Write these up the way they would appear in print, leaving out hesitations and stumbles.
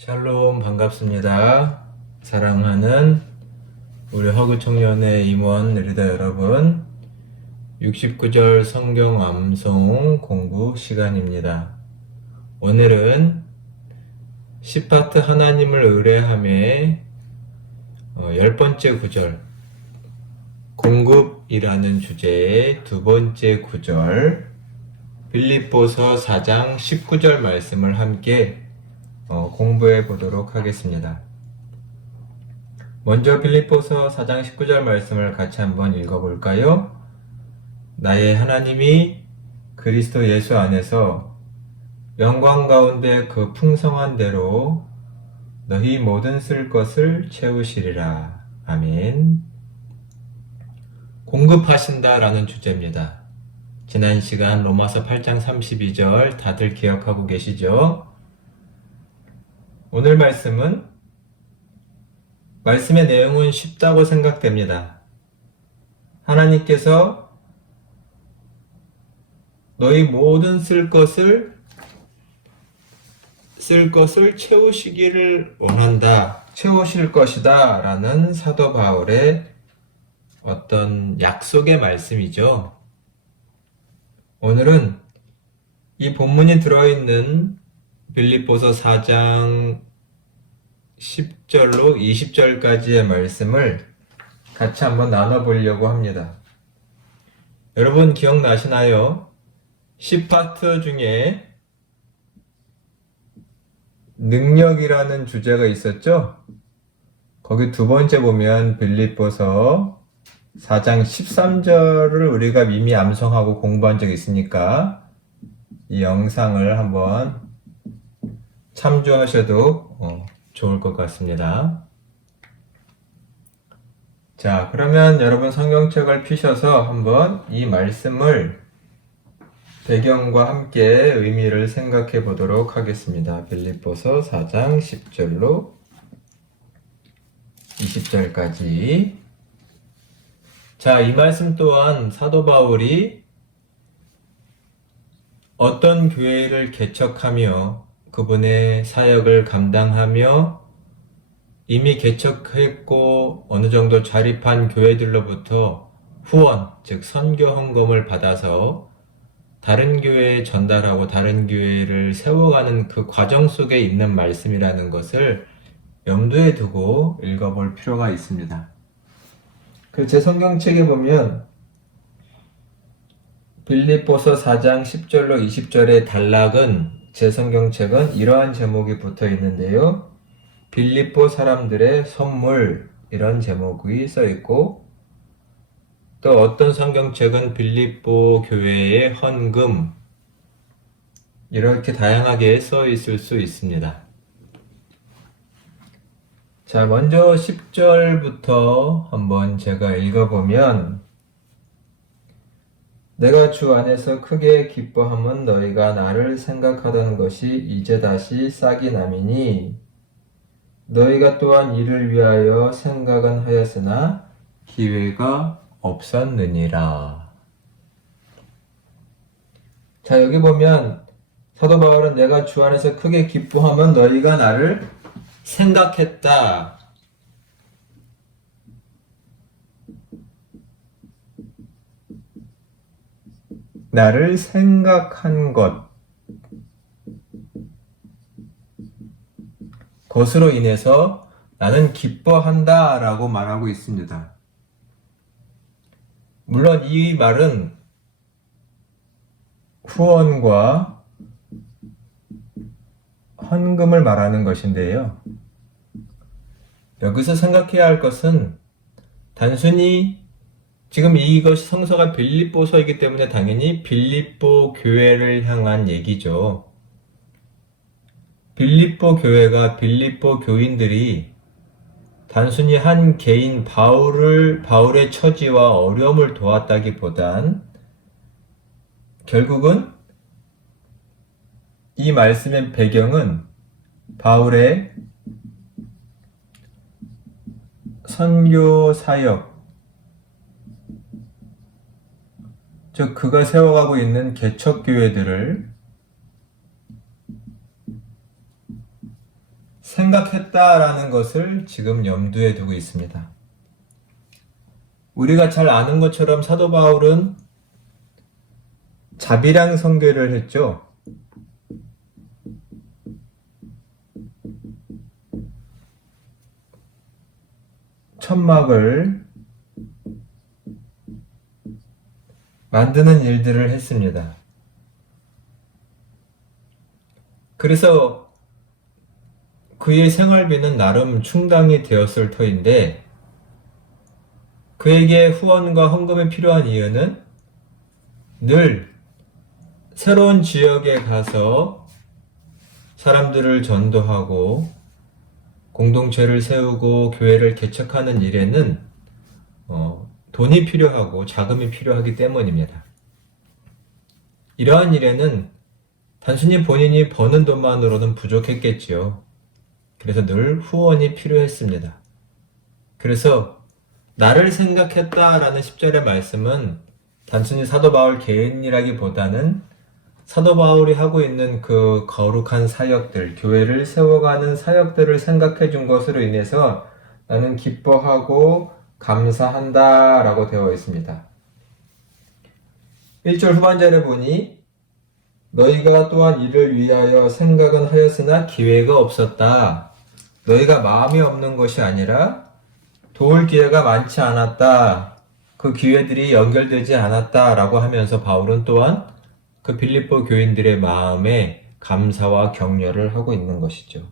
샬롬 반갑습니다. 사랑하는 우리 허그 청년의 임원 리더 여러분, 69절 성경 암송 공부 시간입니다. 오늘은 10파트 하나님을 의뢰함의 10번째 구절, 공급이라는 주제의 두 번째 구절, 빌립보서 4장 19절 말씀을 함께 공부해 보도록 하겠습니다. 먼저 빌립보서 4장 19절 말씀을 같이 한번 읽어볼까요? 나의 하나님이 그리스도 예수 안에서 영광 가운데 그 풍성한 대로 너희 모든 쓸 것을 채우시리라. 아멘. 공급하신다 라는 주제입니다. 지난 시간 로마서 8장 32절 다들 기억하고 계시죠? 오늘 말씀의 내용은 쉽다고 생각됩니다. 하나님께서 너희 모든 쓸 것을 채우시기를 원한다. 채우실 것이다. 라는 사도 바울의 어떤 약속의 말씀이죠. 오늘은 이 본문이 들어있는 빌립보서 4장 10절로 20절까지의 말씀을 같이 한번 나눠보려고 합니다. 여러분 기억나시나요? 10파트 중에 능력이라는 주제가 있었죠? 거기 두 번째 보면 빌립보서 4장 13절을 우리가 이미 암송하고 공부한 적이 있으니까 이 영상을 한번 참조하셔도 좋을 것 같습니다. 자, 그러면 여러분 성경책을 펴셔서 한번 이 말씀을 배경과 함께 의미를 생각해 보도록 하겠습니다. 빌립보서 4장 10절로 20절까지. 자, 이 말씀 또한 사도 바울이 어떤 교회를 개척하며 그분의 사역을 감당하며 이미 개척했고 어느 정도 자립한 교회들로부터 후원, 즉 선교 헌금을 받아서 다른 교회에 전달하고 다른 교회를 세워가는 그 과정 속에 있는 말씀이라는 것을 염두에 두고 읽어볼 필요가 있습니다. 제 성경책에 보면 빌립보서 4장 10절로 20절의 단락은 제 성경책은 이러한 제목이 붙어 있는데요. 빌립보 사람들의 선물 이런 제목이 써 있고 또 어떤 성경책은 빌립보 교회의 헌금 이렇게 다양하게 써 있을 수 있습니다. 자, 먼저 10절부터 한번 제가 읽어보면 내가 주 안에서 크게 기뻐함은 너희가 나를 생각하던 것이 이제 다시 싹이 남이니 너희가 또한 이를 위하여 생각은 하였으나 기회가 없었느니라. 자, 여기 보면 사도 바울은 내가 주 안에서 크게 기뻐함은 너희가 나를 생각했다. 나를 생각한 것으로 인해서 나는 기뻐한다 라고 말하고 있습니다. 물론 이 말은 후원과 헌금을 말하는 것인데요. 여기서 생각해야 할 것은 단순히 지금 이것이 성서가 빌립보서이기 때문에 당연히 빌립보 교회를 향한 얘기죠. 빌립보 교회가 빌립보 교인들이 단순히 한 개인 바울의 처지와 어려움을 도왔다기보단 결국은 이 말씀의 배경은 바울의 선교 사역, 즉 그가 세워가고 있는 개척교회들을 생각했다라는 것을 지금 염두에 두고 있습니다. 우리가 잘 아는 것처럼 사도 바울은 자비랑 선교를 했죠. 천막을 만드는 일들을 했습니다. 그래서 그의 생활비는 나름 충당이 되었을 터인데 그에게 후원과 헌금이 필요한 이유는 늘 새로운 지역에 가서 사람들을 전도하고 공동체를 세우고 교회를 개척하는 일에는 돈이 필요하고 자금이 필요하기 때문입니다. 이러한 일에는 단순히 본인이 버는 돈만으로는 부족했겠지요. 그래서 늘 후원이 필요했습니다. 그래서 나를 생각했다라는 10절의 말씀은 단순히 사도 바울 개인이라기보다는 사도 바울이 하고 있는 그 거룩한 사역들, 교회를 세워가는 사역들을 생각해 준 것으로 인해서 나는 기뻐하고 감사한다 라고 되어 있습니다. 1절 후반절에 보니 너희가 또한 이를 위하여 생각은 하였으나 기회가 없었다. 너희가 마음이 없는 것이 아니라 도울 기회가 많지 않았다. 그 기회들이 연결되지 않았다 라고 하면서 바울은 또한 그 빌립보 교인들의 마음에 감사와 격려를 하고 있는 것이죠.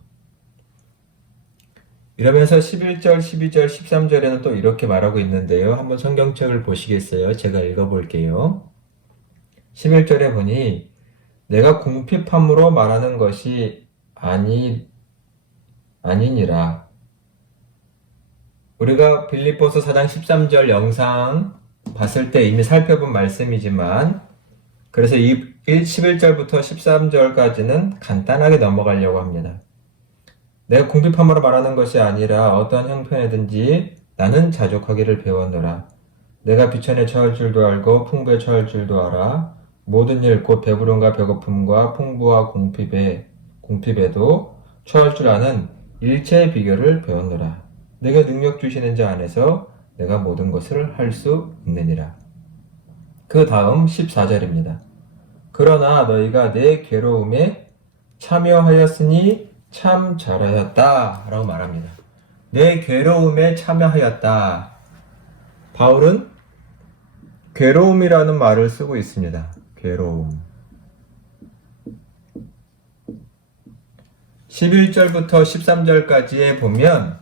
이러면서 11절, 12절, 13절에는 또 이렇게 말하고 있는데요. 한번 성경책을 보시겠어요? 제가 읽어볼게요. 11절에 보니 내가 궁핍함으로 말하는 것이 아니니라. 우리가 빌립보서 4장 13절 영상 봤을 때 이미 살펴본 말씀이지만 그래서 11절부터 13절까지는 간단하게 넘어가려고 합니다. 내가 궁핍함으로 말하는 것이 아니라 어떠한 형편이든지 나는 자족하기를 배웠노라. 내가 비천에 처할 줄도 알고 풍부에 처할 줄도 알아. 모든 일 곧 배부름과 배고픔과 풍부와 공핍에도 처할 줄 아는 일체의 비결을 배웠노라. 내가 능력 주시는 자 안에서 내가 모든 것을 할 수 있느니라. 그 다음 14절입니다. 그러나 너희가 내 괴로움에 참여하였으니 참 잘하였다 라고 말합니다. 내 괴로움에 참여하였다. 바울은 괴로움이라는 말을 쓰고 있습니다. 괴로움. 11절부터 13절까지에 보면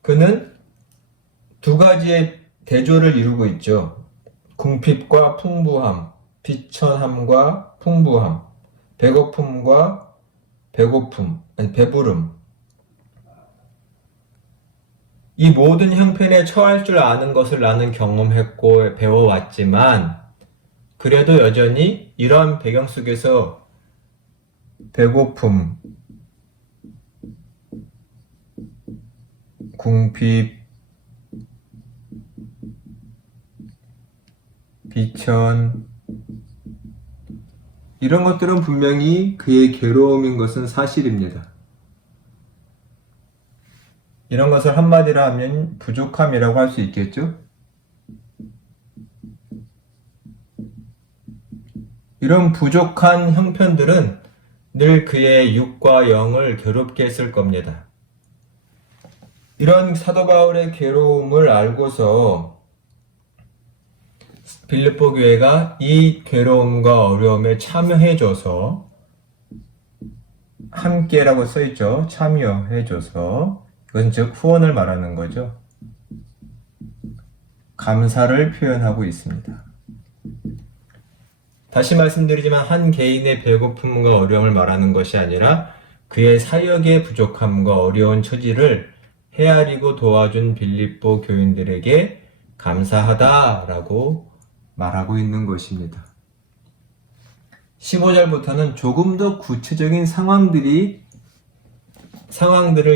그는 두 가지의 대조를 이루고 있죠. 궁핍과 풍부함, 비천함과 풍부함, 배고픔과 배부름. 이 모든 형편에 처할 줄 아는 것을 나는 경험했고 배워왔지만 그래도 여전히 이러한 배경 속에서 배고픔, 궁핍, 비천 이런 것들은 분명히 그의 괴로움인 것은 사실입니다. 이런 것을 한마디로 하면 부족함이라고 할 수 있겠죠? 이런 부족한 형편들은 늘 그의 육과 영을 괴롭게 했을 겁니다. 이런 사도 바울의 괴로움을 알고서 빌립보 교회가 이 괴로움과 어려움에 참여해줘서 함께라고 써있죠. 참여해줘서 그건 즉 후원을 말하는 거죠. 감사를 표현하고 있습니다. 다시 말씀드리지만 한 개인의 배고픔과 어려움을 말하는 것이 아니라 그의 사역의 부족함과 어려운 처지를 헤아리고 도와준 빌립보 교인들에게 감사하다라고 말하고 있는 것입니다. 15절부터는 조금 더 구체적인 상황들을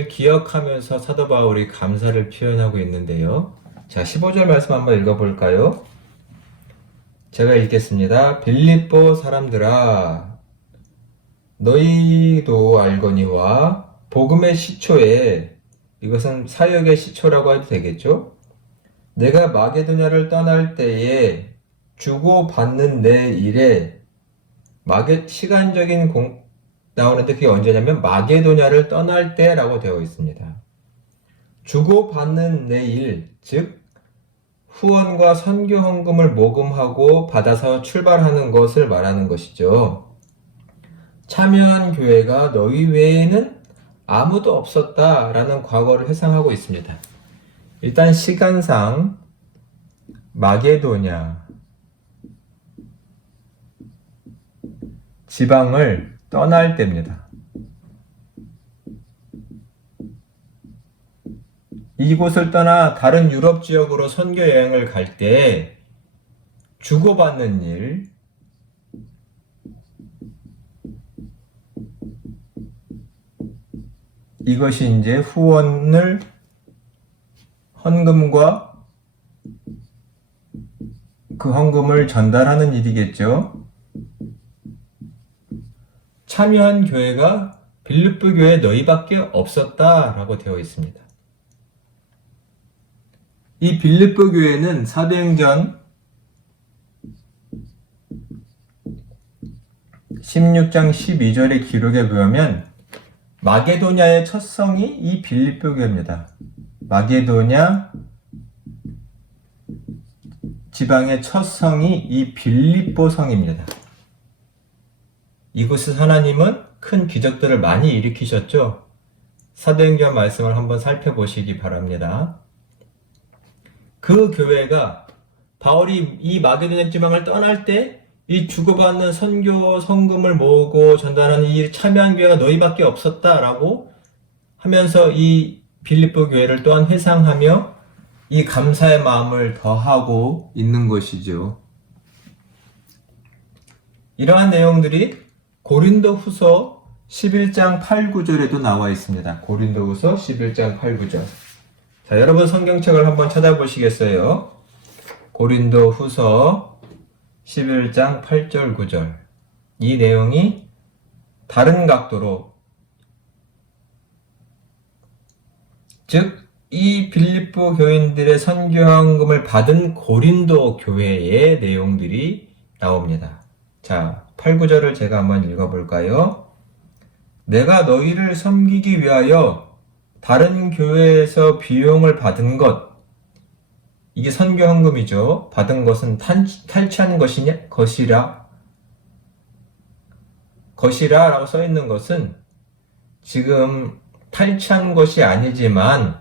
기억하면서 사도 바울이 감사를 표현하고 있는데요. 자, 15절 말씀 한번 읽어볼까요? 제가 읽겠습니다. 빌립보 사람들아, 너희도 알거니와 복음의 시초에, 이것은 사역의 시초라고 해도 되겠죠? 내가 마게도냐를 떠날 때에 주고받는 내 일에 시간적인 나오는데 그게 언제냐면 마게도냐를 떠날 때라고 되어 있습니다. 주고받는 내 일, 즉 후원과 선교 헌금을 모금하고 받아서 출발하는 것을 말하는 것이죠. 참여한 교회가 너희 외에는 아무도 없었다라는 과거를 회상하고 있습니다. 일단 시간상 마게도냐 지방을 떠날 때입니다. 이곳을 떠나 다른 유럽 지역으로 선교 여행을 갈 때 주고받는 일, 이것이 이제 헌금과 그 헌금을 전달하는 일이겠죠. 참여한 교회가 빌립보 교회 너희밖에 없었다라고 되어 있습니다. 이 빌립보 교회는 사도행전 16장 12절의 기록에 보면 마게도냐의 첫 성이 이 빌립보 교회입니다. 마게도냐 지방의 첫 성이 이 빌립보 성입니다. 이곳에서 하나님은 큰 기적들을 많이 일으키셨죠. 사도행전 말씀을 한번 살펴보시기 바랍니다. 그 교회가 바울이 이 마게도냐 지방을 떠날 때 이 주고받는 선교 성금을 모으고 전달하는 이 참여한 교회가 너희밖에 없었다라고 하면서 이 빌립보 교회를 또한 회상하며 이 감사의 마음을 더하고 있는 것이죠. 이러한 내용들이 고린도 후서 11장 8, 9절에도 나와 있습니다. 고린도 후서 11장 8, 9절. 자, 여러분 성경책을 한번 찾아보시겠어요? 고린도 후서 11장 8절 9절. 이 내용이 다른 각도로, 즉 이 빌립보 교인들의 선교헌금을 받은 고린도 교회의 내용들이 나옵니다. 자, 8, 9절을 제가 한번 읽어볼까요? 내가 너희를 섬기기 위하여 다른 교회에서 비용을 받은 것, 이게 선교헌금이죠. 받은 것은 탈취한 것이라라고 써 있는 것은 지금 탈취한 것이 아니지만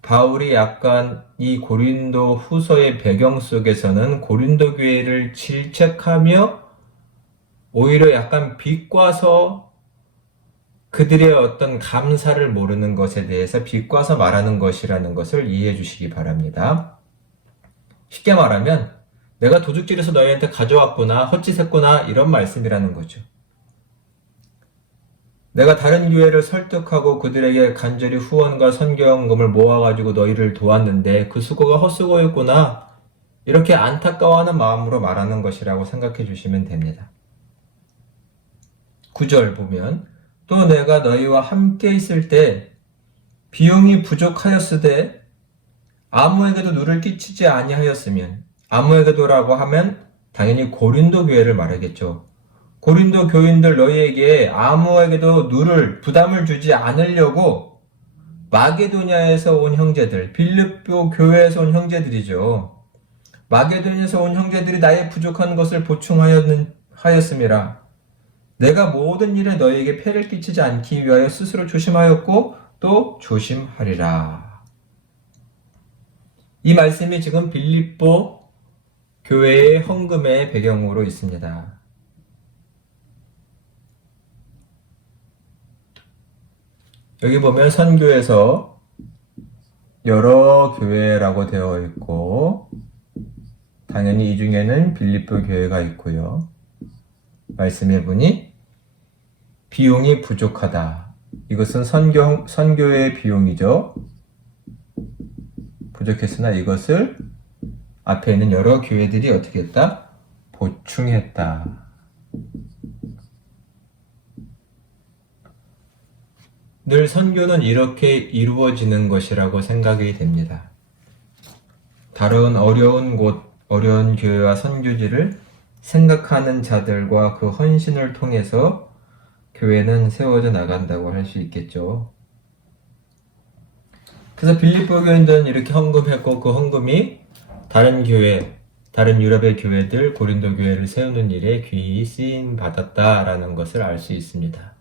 바울이 약간 이 고린도 후서의 배경 속에서는 고린도 교회를 질책하며 오히려 약간 비꼬아서 그들의 어떤 감사를 모르는 것에 대해서 비꼬아서 말하는 것이라는 것을 이해해 주시기 바랍니다. 쉽게 말하면 내가 도둑질해서 너희한테 가져왔구나, 헛짓했구나 이런 말씀이라는 거죠. 내가 다른 교회를 설득하고 그들에게 간절히 후원과 선교헌금을 모아가지고 너희를 도왔는데 그 수고가 헛수고였구나, 이렇게 안타까워하는 마음으로 말하는 것이라고 생각해 주시면 됩니다. 9절 보면 또 내가 너희와 함께 있을 때 비용이 부족하였으되 아무에게도 누를 끼치지 아니하였으면, 아무에게도라고 하면 당연히 고린도 교회를 말하겠죠. 고린도 교인들 너희에게 아무에게도 부담을 주지 않으려고 마게도냐에서 온 형제들, 빌립보 교회에서 온 형제들이죠. 마게도냐에서 온 형제들이 나의 부족한 것을 보충하였음이라. 내가 모든 일에 너희에게 폐를 끼치지 않기 위하여 스스로 조심하였고 또 조심하리라. 이 말씀이 지금 빌립보 교회의 헌금의 배경으로 있습니다. 여기 보면 선교에서 여러 교회라고 되어 있고 당연히 이 중에는 빌립보 교회가 있고요. 말씀해 보니 비용이 부족하다. 이것은 선교의 비용이죠. 부족했으나 이것을 앞에 있는 여러 교회들이 어떻게 했다? 보충했다. 늘 선교는 이렇게 이루어지는 것이라고 생각이 됩니다. 다른 어려운 곳, 어려운 교회와 선교지를 생각하는 자들과 그 헌신을 통해서 교회는 세워져 나간다고 할 수 있겠죠. 그래서 빌립보 교인들은 이렇게 헌금했고 그 헌금이 다른 교회, 다른 유럽의 교회들, 고린도 교회를 세우는 일에 귀히 쓰임 받았다라는 것을 알 수 있습니다.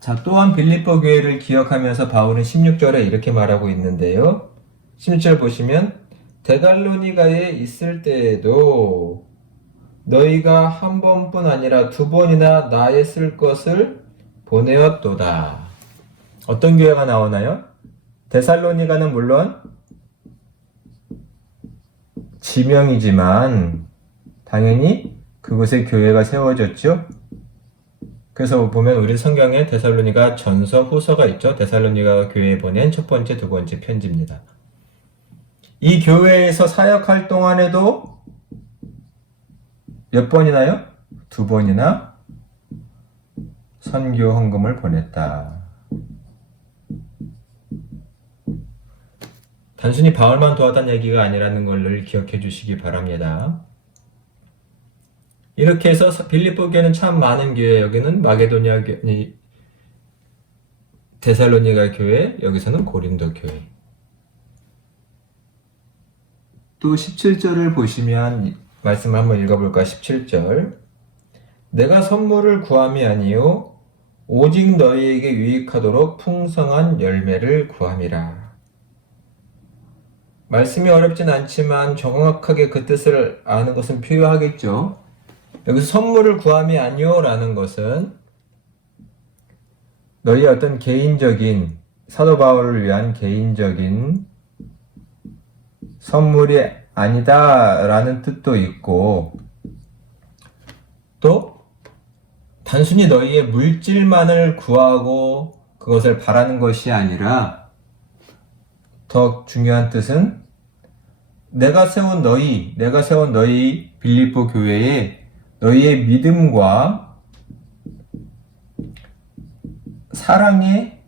자, 또한 빌립보 교회를 기억하면서 바울은 16절에 이렇게 말하고 있는데요. 16절 보시면 데살로니가에 있을 때에도 너희가 한 번뿐 아니라 두 번이나 나의 쓸 것을 보내었도다. 어떤 교회가 나오나요? 데살로니가는 물론 지명이지만 당연히 그곳에 교회가 세워졌죠. 그래서 보면 우리 성경에 데살로니가 전서 후서가 있죠. 데살로니가 교회에 보낸 첫 번째, 두 번째 편지입니다. 이 교회에서 사역할 동안에도 몇 번이나요? 두 번이나 선교 헌금을 보냈다. 단순히 바울만 도왔다는 얘기가 아니라는 걸 기억해 주시기 바랍니다. 이렇게 해서 빌립보 교회는 참 많은 교회, 여기는 마게도니아 교회, 데살로니가 교회, 여기서는 고린도 교회. 또 17절을 보시면 말씀을 한번 읽어볼까? 17절. 내가 선물을 구함이 아니요 오직 너희에게 유익하도록 풍성한 열매를 구함이라. 말씀이 어렵진 않지만 정확하게 그 뜻을 아는 것은 필요하겠죠. 여기서 선물을 구함이 아니요 라는 것은 너희의 어떤 개인적인, 사도 바울을 위한 개인적인 선물이 아니다 라는 뜻도 있고, 또 단순히 너희의 물질만을 구하고 그것을 바라는 것이 아니라 더 중요한 뜻은 내가 세운 너희 빌립보 교회에 너희의 믿음과 사랑의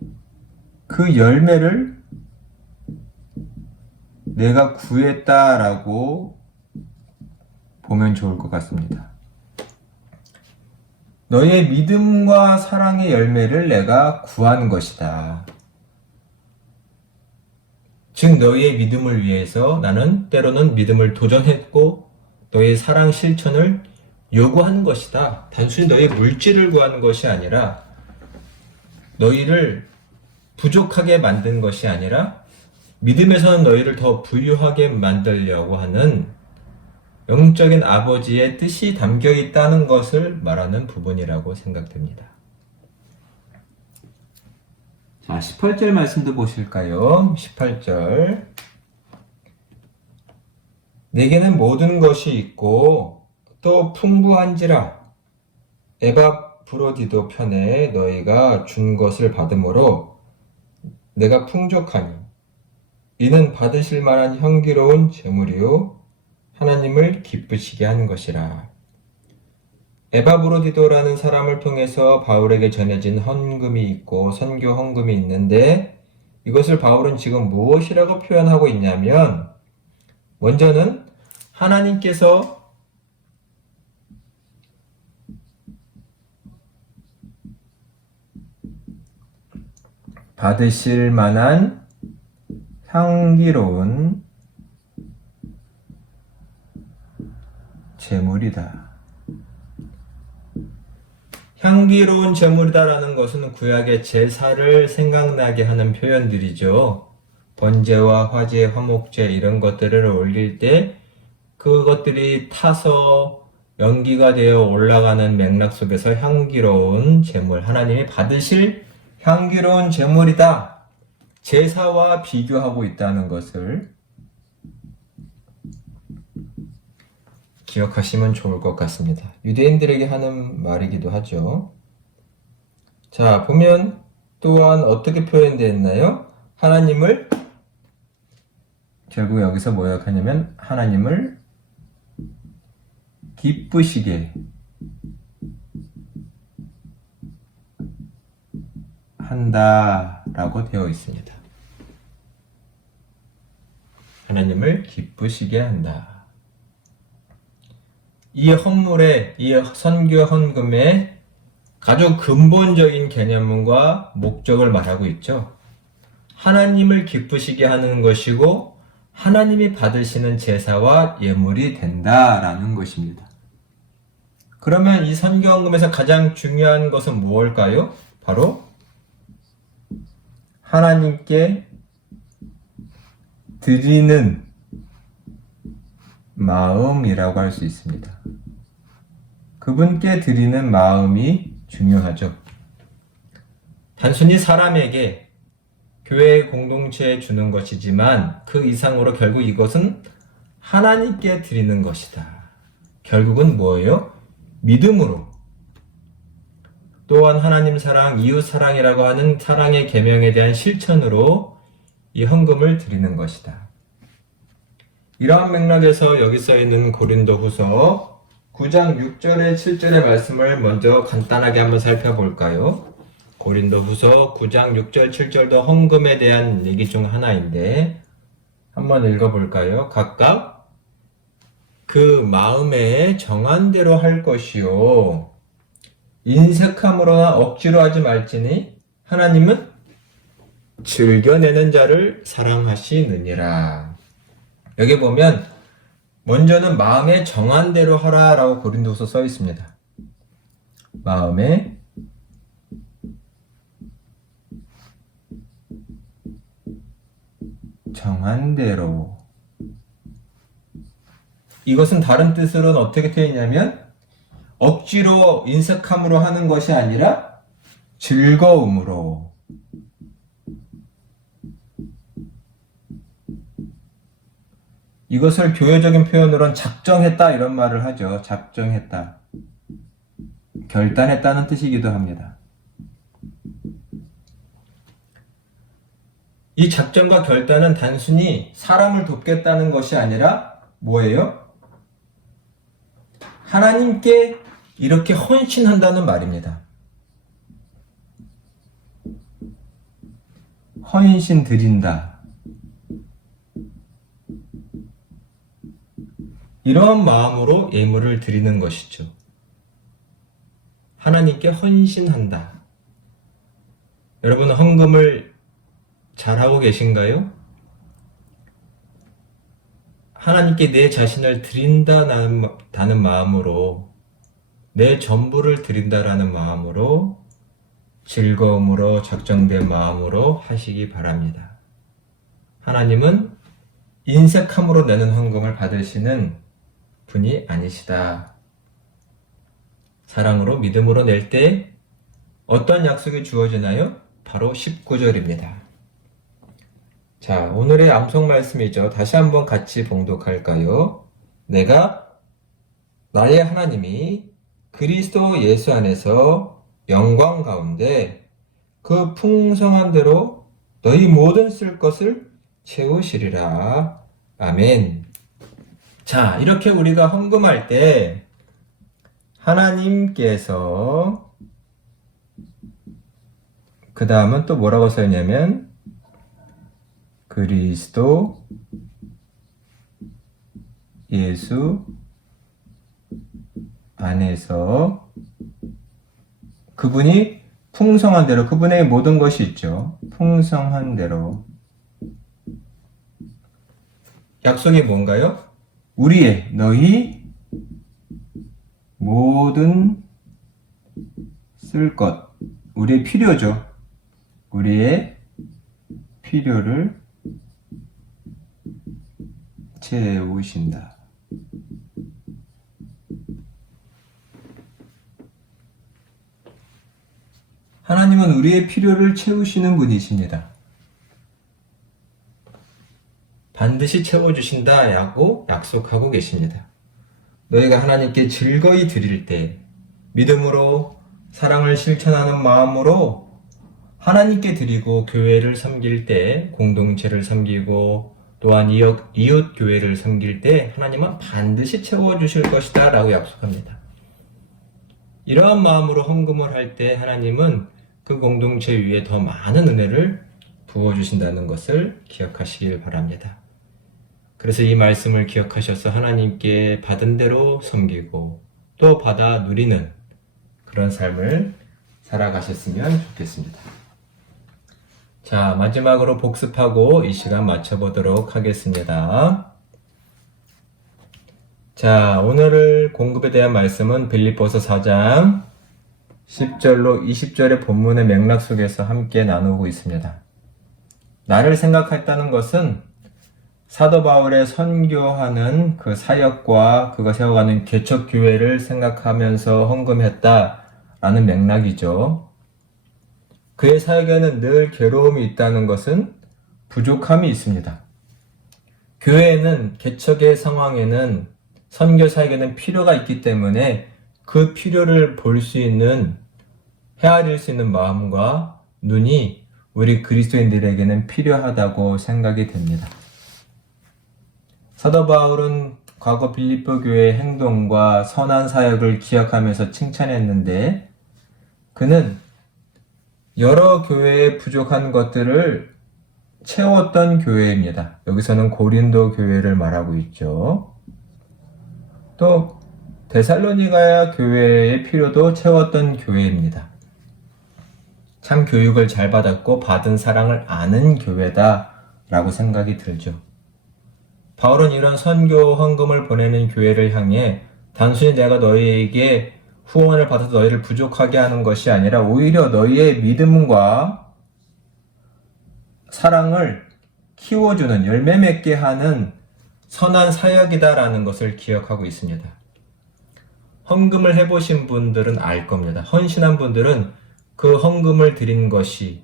그 열매를 내가 구했다라고 보면 좋을 것 같습니다. 너희의 믿음과 사랑의 열매를 내가 구한 것이다. 즉 너희의 믿음을 위해서 나는 때로는 믿음을 도전했고 너희의 사랑 실천을 요구한 것이다. 단순히 너희의 물질을 구하는 것이 아니라 너희를 부족하게 만든 것이 아니라 믿음에서는 너희를 더 부유하게 만들려고 하는 영적인 아버지의 뜻이 담겨 있다는 것을 말하는 부분이라고 생각됩니다. 자, 18절 말씀도 보실까요? 18절. 내게는 모든 것이 있고 또 풍부한지라 에바브로디도 편에 너희가 준 것을 받음으로 내가 풍족하니 이는 받으실 만한 향기로운 제물이요 하나님을 기쁘시게 하는 것이라. 에바브로디도라는 사람을 통해서 바울에게 전해진 헌금이 있고 선교 헌금이 있는데 이것을 바울은 지금 무엇이라고 표현하고 있냐면 먼저는 하나님께서 받으실 만한 향기로운 제물이다. 향기로운 제물이다라는 것은 구약의 제사를 생각나게 하는 표현들이죠. 번제와 화제, 화목제 이런 것들을 올릴 때 그것들이 타서 연기가 되어 올라가는 맥락 속에서 향기로운 제물, 하나님이 받으실 향기로운 제물이다. 제사와 비교하고 있다는 것을 기억하시면 좋을 것 같습니다. 유대인들에게 하는 말이기도 하죠. 자, 보면 또한 어떻게 표현되어 있나요? 하나님을 결국 여기서 뭐역하냐면 하나님을 기쁘시게 한다라고 되어 있습니다. 하나님을 기쁘시게 한다. 이 헌물의, 이 선교 헌금의 아주 근본적인 개념과 목적을 말하고 있죠. 하나님을 기쁘시게 하는 것이고 하나님이 받으시는 제사와 예물이 된다라는 것입니다. 그러면 이 선교 헌금에서 가장 중요한 것은 무엇일까요? 바로 하나님께 드리는 마음이라고 할 수 있습니다. 그분께 드리는 마음이 중요하죠. 단순히 사람에게 교회 공동체에 주는 것이지만 그 이상으로 결국 이것은 하나님께 드리는 것이다. 결국은 뭐예요? 믿음으로. 또한 하나님 사랑, 이웃 사랑이라고 하는 사랑의 계명에 대한 실천으로 이 헌금을 드리는 것이다. 이러한 맥락에서 여기 써 있는 고린도후서 9장 6절에 7절의 말씀을 먼저 간단하게 한번 살펴볼까요? 고린도후서 9장 6절 7절도 헌금에 대한 얘기 중 하나인데 한번 읽어볼까요? 각각 그 마음에 정한 대로 할 것이요 인색함으로나 억지로 하지 말지니 하나님은 즐겨내는 자를 사랑하시느니라. 여기 보면 먼저는 마음에 정한 대로 하라 라고 고린도후서 써 있습니다. 마음에 정한 대로. 이것은 다른 뜻으로는 어떻게 되어 있냐면 억지로 인색함으로 하는 것이 아니라 즐거움으로. 이것을 교회적인 표현으로는 작정했다 이런 말을 하죠. 작정했다. 결단했다는 뜻이기도 합니다. 이 작정과 결단은 단순히 사람을 돕겠다는 것이 아니라 뭐예요? 하나님께 이렇게 헌신한다는 말입니다. 헌신 드린다. 이런 마음으로 예물을 드리는 것이죠. 하나님께 헌신한다. 여러분 헌금을 잘하고 계신가요? 하나님께 내 자신을 드린다는 마음으로 내 전부를 드린다라는 마음으로 즐거움으로 작정된 마음으로 하시기 바랍니다. 하나님은 인색함으로 내는 헌금을 받으시는 분이 아니시다. 사랑으로 믿음으로 낼 때 어떤 약속이 주어지나요? 바로 19절입니다. 자, 오늘의 암송 말씀이죠. 다시 한번 같이 봉독할까요? 내가 나의 하나님이 그리스도 예수 안에서 영광 가운데 그 풍성한 대로 너희 모든 쓸 것을 채우시리라. 아멘. 자, 이렇게 우리가 헌금할 때 하나님께서 그 다음은 또 뭐라고 써있냐면 그리스도 예수 안에서 그분이 풍성한 대로 그분의 모든 것이 있죠. 풍성한 대로 약속이 뭔가요? 우리의 너희 모든 쓸 것 우리의 필요죠. 우리의 필요를 채우신다. 하나님은 우리의 필요를 채우시는 분이십니다. 반드시 채워주신다라고 약속하고 계십니다. 너희가 하나님께 즐거이 드릴 때 믿음으로 사랑을 실천하는 마음으로 하나님께 드리고 교회를 섬길 때 공동체를 섬기고 또한 이웃 교회를 섬길 때 하나님은 반드시 채워주실 것이다 라고 약속합니다. 이러한 마음으로 헌금을 할 때 하나님은 그 공동체 위에 더 많은 은혜를 부어주신다는 것을 기억하시길 바랍니다. 그래서 이 말씀을 기억하셔서 하나님께 받은 대로 섬기고 또 받아 누리는 그런 삶을 살아가셨으면 좋겠습니다. 자, 마지막으로 복습하고 이 시간 마쳐보도록 하겠습니다. 자, 오늘 공급에 대한 말씀은 빌립보서 4장 10절로 20절의 본문의 맥락 속에서 함께 나누고 있습니다. 나를 생각했다는 것은 사도 바울의 선교하는 그 사역과 그가 세워가는 개척교회를 생각하면서 헌금했다라는 맥락이죠. 그의 사역에는 늘 괴로움이 있다는 것은 부족함이 있습니다. 교회에는 개척의 상황에는 선교 사역에는 필요가 있기 때문에 그 필요를 볼 수 있는 헤아릴 수 있는 마음과 눈이 우리 그리스도인들에게는 필요하다고 생각이 됩니다. 사도 바울은 과거 빌립보 교회의 행동과 선한 사역을 기억하면서 칭찬했는데 그는 여러 교회의 부족한 것들을 채웠던 교회입니다. 여기서는 고린도 교회를 말하고 있죠. 또 데살로니가 교회의 필요도 채웠던 교회입니다. 참 교육을 잘 받았고 받은 사랑을 아는 교회다라고 생각이 들죠. 바울은 이런 선교 헌금을 보내는 교회를 향해 단순히 내가 너희에게 후원을 받아서 너희를 부족하게 하는 것이 아니라 오히려 너희의 믿음과 사랑을 키워주는 열매 맺게 하는 선한 사역이다라는 것을 기억하고 있습니다. 헌금을 해보신 분들은 알 겁니다. 헌신한 분들은 그 헌금을 드린 것이,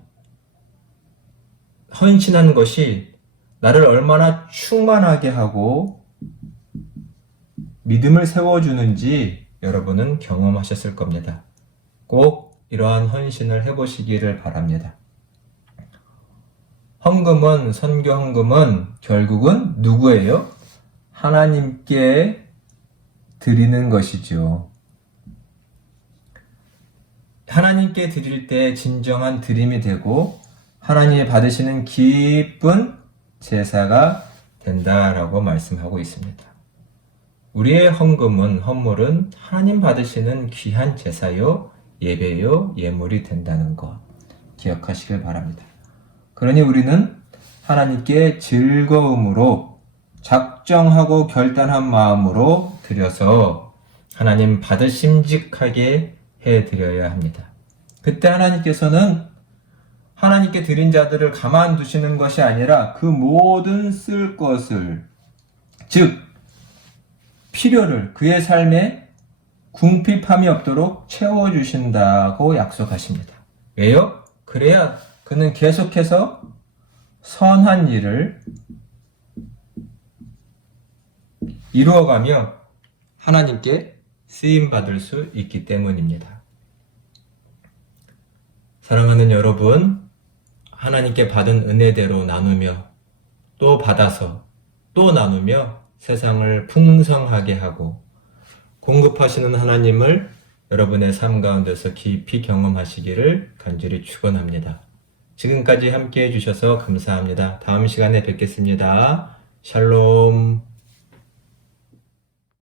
헌신한 것이 나를 얼마나 충만하게 하고 믿음을 세워주는지 여러분은 경험하셨을 겁니다. 꼭 이러한 헌신을 해보시기를 바랍니다. 헌금은, 선교 헌금은 결국은 누구예요? 하나님께 드리는 것이죠. 하나님께 드릴 때 진정한 드림이 되고 하나님이 받으시는 기쁜 제사가 된다라고 말씀하고 있습니다. 우리의 헌금은, 헌물은 하나님 받으시는 귀한 제사요, 예배요, 예물이 된다는 것 기억하시길 바랍니다. 그러니 우리는 하나님께 즐거움으로 작정하고 결단한 마음으로 드려서 하나님 받으심직하게 해드려야 합니다. 그때 하나님께서는 하나님께 드린 자들을 가만두시는 것이 아니라 그 모든 쓸 것을, 즉 필요를 그의 삶에 궁핍함이 없도록 채워주신다고 약속하십니다. 왜요? 그래야 그는 계속해서 선한 일을 이루어가며 하나님께 쓰임받을 수 있기 때문입니다. 사랑하는 여러분, 하나님께 받은 은혜대로 나누며 또 받아서 또 나누며 세상을 풍성하게 하고 공급하시는 하나님을 여러분의 삶 가운데서 깊이 경험하시기를 간절히 축원합니다. 지금까지 함께 해주셔서 감사합니다. 다음 시간에 뵙겠습니다. 샬롬.